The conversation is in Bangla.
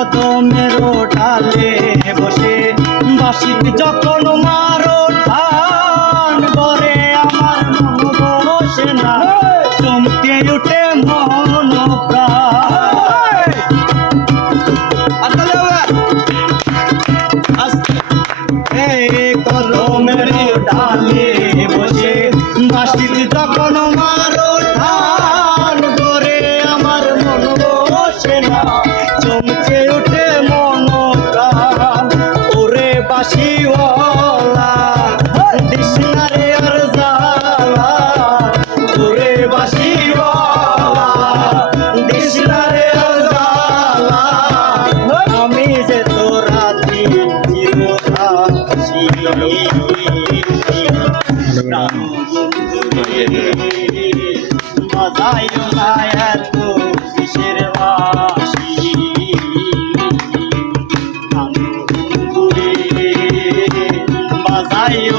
কদমেরও ডালে বসে বাঁশির যখন মারো টান করে আমার মন বসে না চমকে উঠে মন প্রাণ। কদমেরও ডালে বসে বাঁশির যখন মারো টান করে আমার মন বসে না চমকে উঠে মন প্রাণ। ওরে বাঁশিওয়ালা দিস না রে আর জ্বালা, ওরে বাঁশিওয়ালা দিস না রে আর জ্বালা, আমি যে তোরা চিরদাসী প্রাণ বাজাইও না এত কিসের বাঁশি, বাজাইও